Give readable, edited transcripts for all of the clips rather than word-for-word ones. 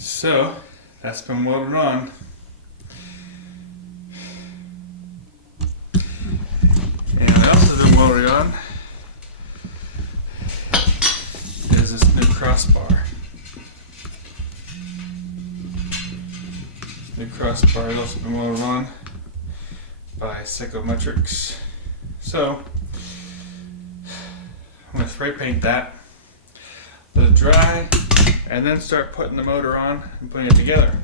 So that's been welded on. And what else has been welded on is this new crossbar. This new crossbar has also been welded on by Singletrack. So I'm going to spray paint that, let it dry, and then start putting the motor on and putting it together.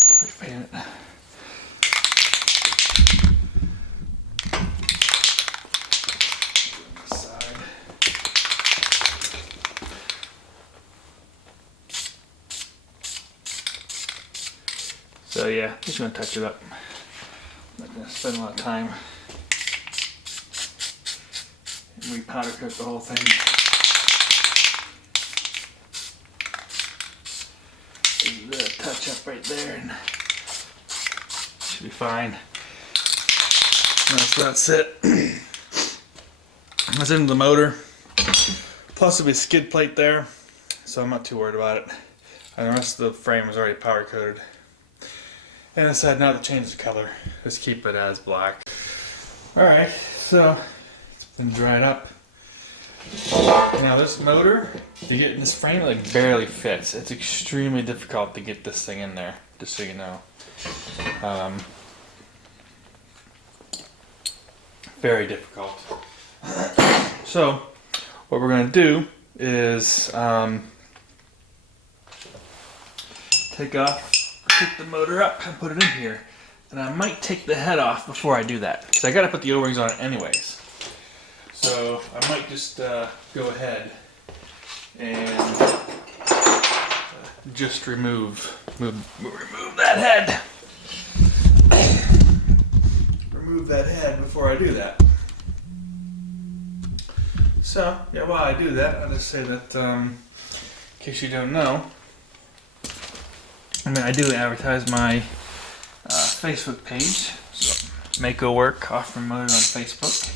Spray paint it. So yeah, just gonna touch it up. I'm not gonna spend a lot of time and re-powder coat the whole thing. There's a touch up right there, and should be fine. That's it. That's into the motor. Plus there'll be a skid plate there, so I'm not too worried about it. And the rest of the frame is already powder coated. And I decided not to change the color, just keep it as black. Alright, so it's been dried up. Now this motor, to get in this frame, it like barely fits. It's extremely difficult to get this thing in there, just so you know. Very difficult. So what we're going to do is take the motor up and put it in here. And I might take the head off before I do that, because I got to put the O-rings on it anyways. So I might just go ahead and just remove that head. Remove that head before I do that. So yeah, while I do that, I'll just say that in case you don't know, I do advertise my Facebook page, so Maicos work, Opferman Motors on Facebook.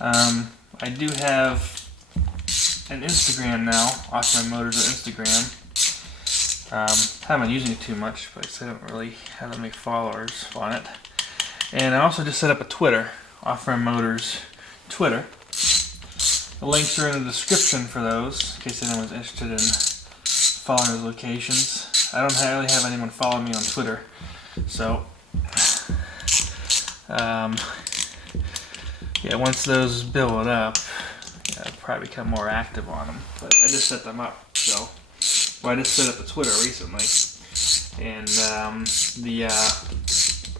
I do have an Instagram now, Opferman Motors on Instagram. Haven't been using it too much, but I don't really have that many followers on it. And I also just set up a Twitter, Opferman Motors Twitter. The links are in the description for those, in case anyone's interested in following those locations. I don't really have anyone follow me on Twitter, so yeah, once those build up, yeah, I'll probably become more active on them. But I just set them up, so I just set up the Twitter recently, and the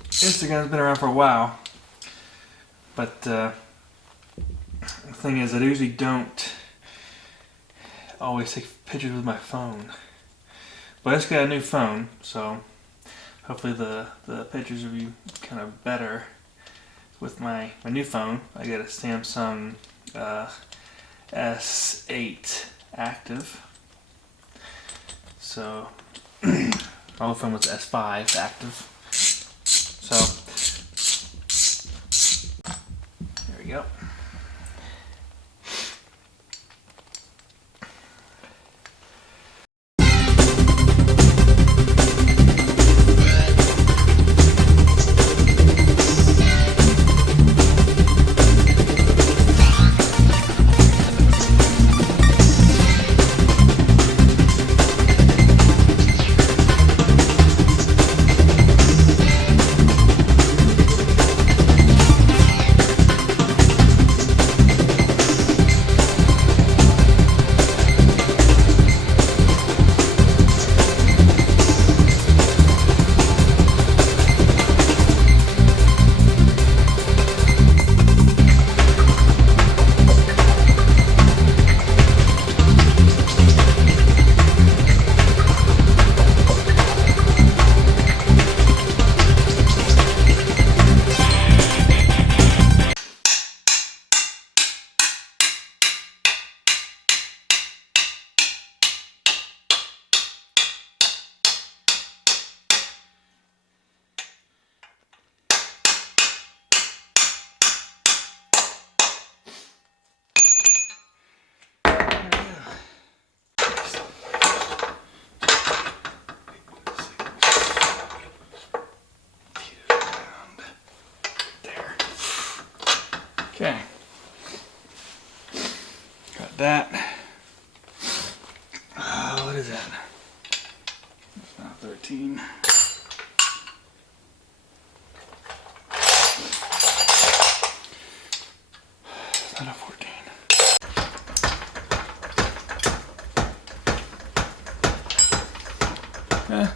Instagram's been around for a while. But the thing is, I usually don't always take pictures with my phone. But I just got a new phone, so hopefully the pictures will be kind of better with my new phone. I got a Samsung S8 active. So my old phone was S5 active. So there we go.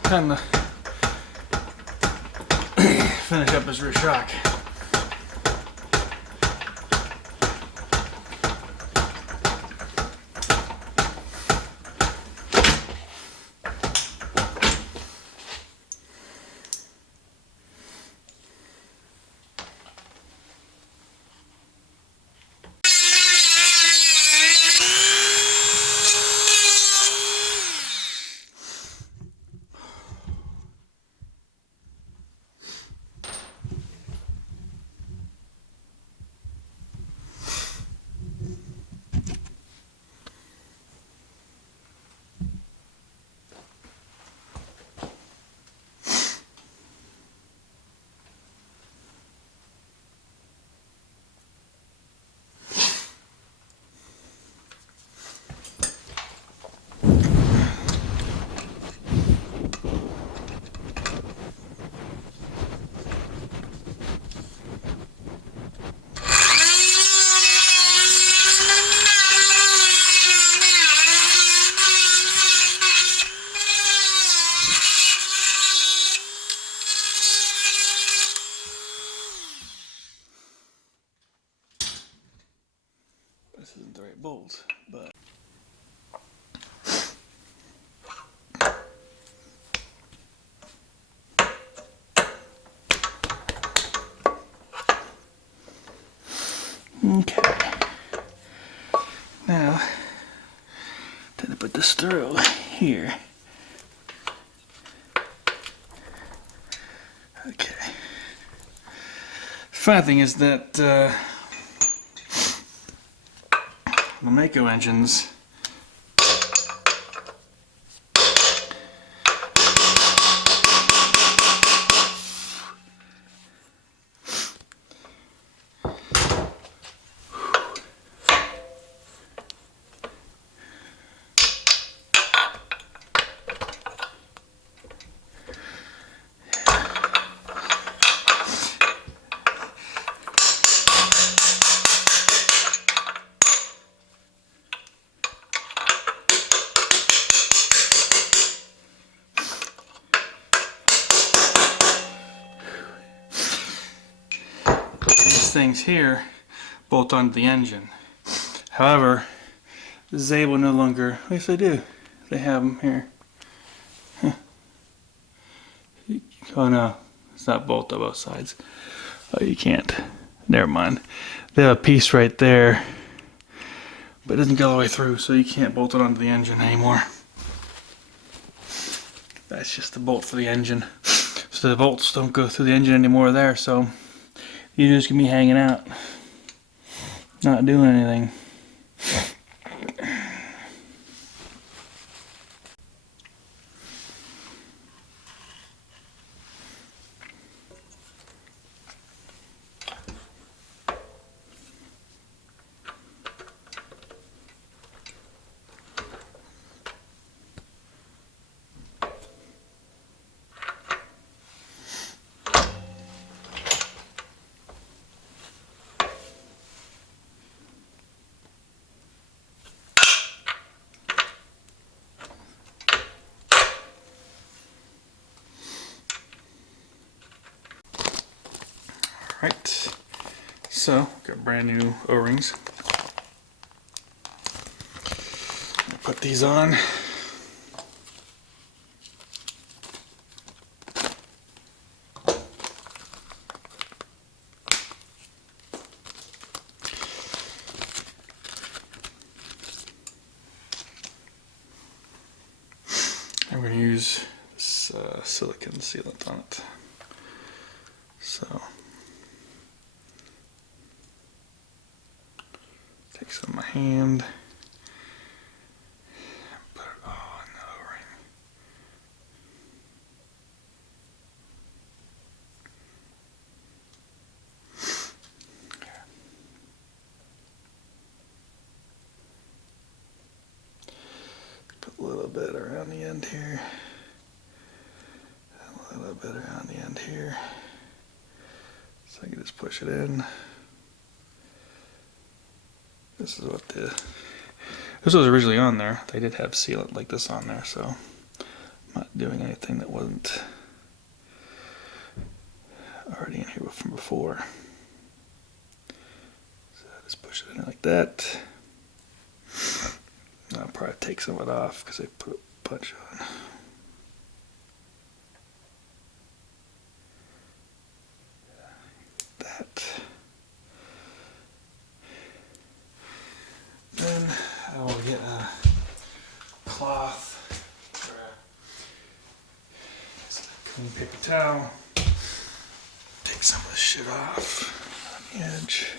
kind of finish up his rear shock. This isn't the right bolt, but okay. Now, time to put this through here. Okay. Funny thing is that the Maicos engines things here bolt onto the engine. However, Zabel no longer, at least they do, they have them here. Huh. Oh no, it's not bolt on both sides. Oh, you can't. Never mind. They have a piece right there, but it doesn't go all the way through, so you can't bolt it onto the engine anymore. That's just the bolt for the engine. So the bolts don't go through the engine anymore there, so you're just gonna be hanging out, not doing anything. Right, so got brand new O-rings. Put these on. I'm going to use this silicone sealant on it. So take some in my hand, put it all in the O-ring. Put a little bit around the end here, a little bit around the end here, so I can just push it in. This is what this was originally on there. They did have sealant like this on there, so not doing anything that wasn't already in here from before. So just push it in like that. I'll probably take some of it off because I put a bunch on. That. Then I will get a cloth or just a clean paper towel. Take some of this shit off on the edge.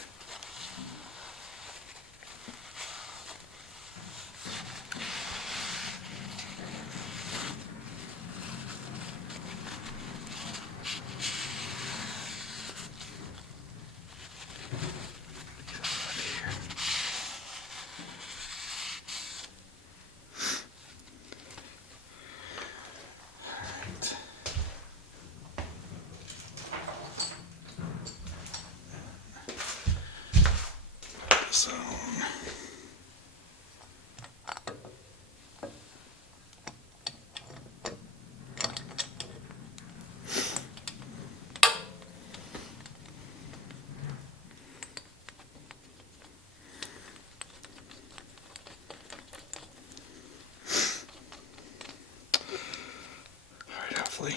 Hopefully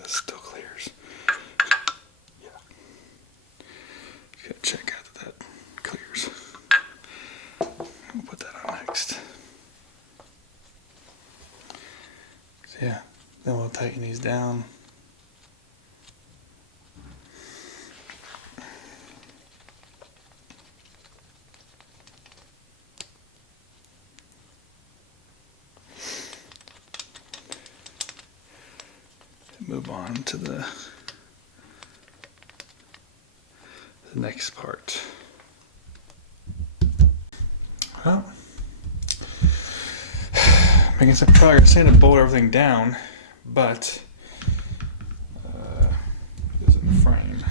this still clears. Yeah. Just gotta check out that that clears. We'll put that on next. So yeah, then we'll tighten these down. Move on to the next part. Well, making some progress. I need to bolt everything down, but this is in the frame,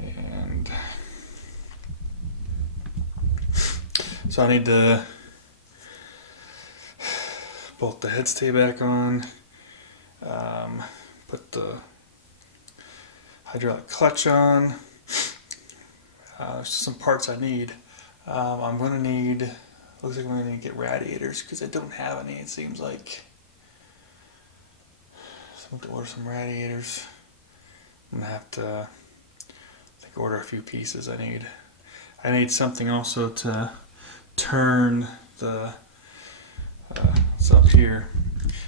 and so I need to bolt the head stay back on. Put the hydraulic clutch on. There's just some parts I need. I'm going to need, looks like I'm going to get radiators because I don't have any, it seems like. So I'm going to order some radiators. I'm going to have to, I think, order a few pieces I need something also to turn the, it's up here.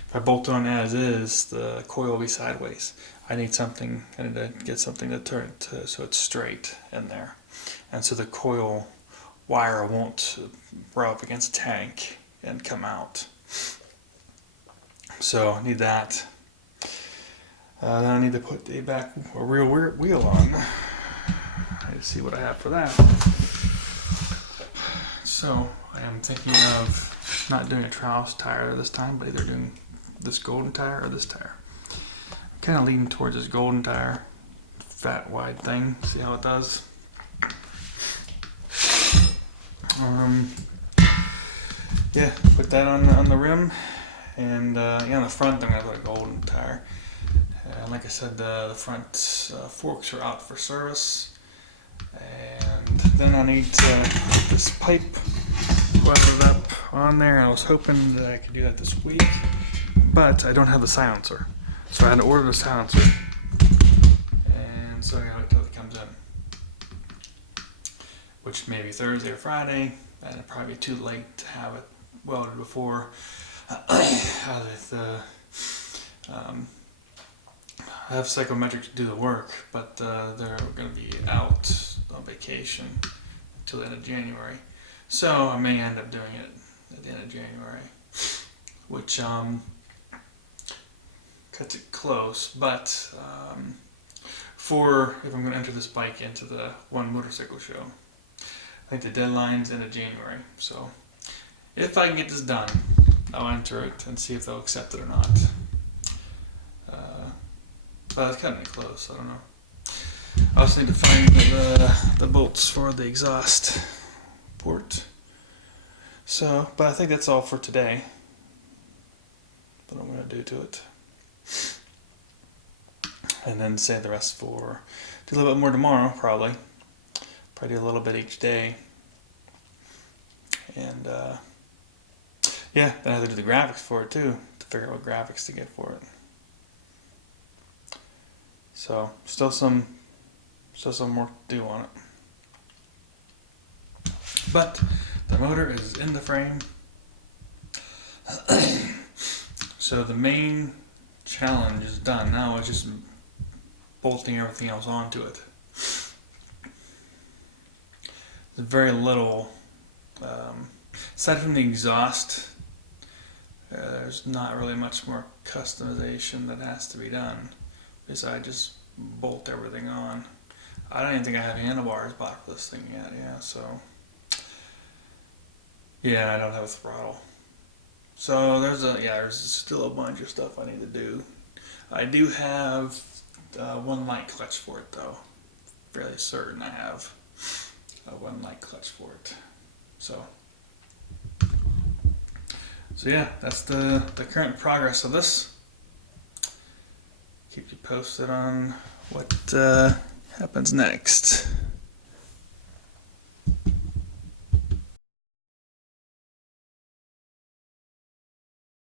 If I bolt it on as is, the coil will be sideways. I need to get something to turn it so it's straight in there. And so the coil wire won't rub up against the tank and come out. So I need that. Then I need to put a rear wheel on. I need to see what I have for that. So I am thinking of not doing a Trouse tire this time, but either doing this golden tire or this tire. I'm kind of leaning towards this golden tire, fat wide thing. See how it does. Yeah, put that on the rim, and on the front I'm gonna put a golden tire. And like I said, the front forks are out for service, and then I need to put this pipe welded up on there. I was hoping that I could do that this week, but I don't have the silencer, so I had to order the silencer, and so I gotta wait till it comes in, which may be Thursday or Friday, and it'll probably be too late to have it welded before I have psychometrics to do the work, but they're going to be out on vacation until the end of January. So I may end up doing it at the end of January, which cuts it close. But for if I'm going to enter this bike into the One Motorcycle Show, I think the deadline's end of January. So if I can get this done, I'll enter it and see if they'll accept it or not. But it's cutting it close, I don't know. I also need to find the bolts for the exhaust port. So, but I think that's all for today. to do to it. And then save the rest for, do a little bit more tomorrow, probably. Probably do a little bit each day. And yeah, then I have to do the graphics for it too, to figure out what graphics to get for it. So still some work to do on it. But the motor is in the frame. So the main challenge is done. Now it's just bolting everything else onto it. There's very little, aside from the exhaust, there's not really much more customization that has to be done. Besides just bolt everything on. I don't even think I have handlebars bought for this thing yet, yeah, so. Yeah, I don't have a throttle. So there's still a bunch of stuff I need to do. I do have one light clutch for it though. Fairly certain I have one light clutch for it. So yeah, that's the current progress of this. Keep you posted on what happens next.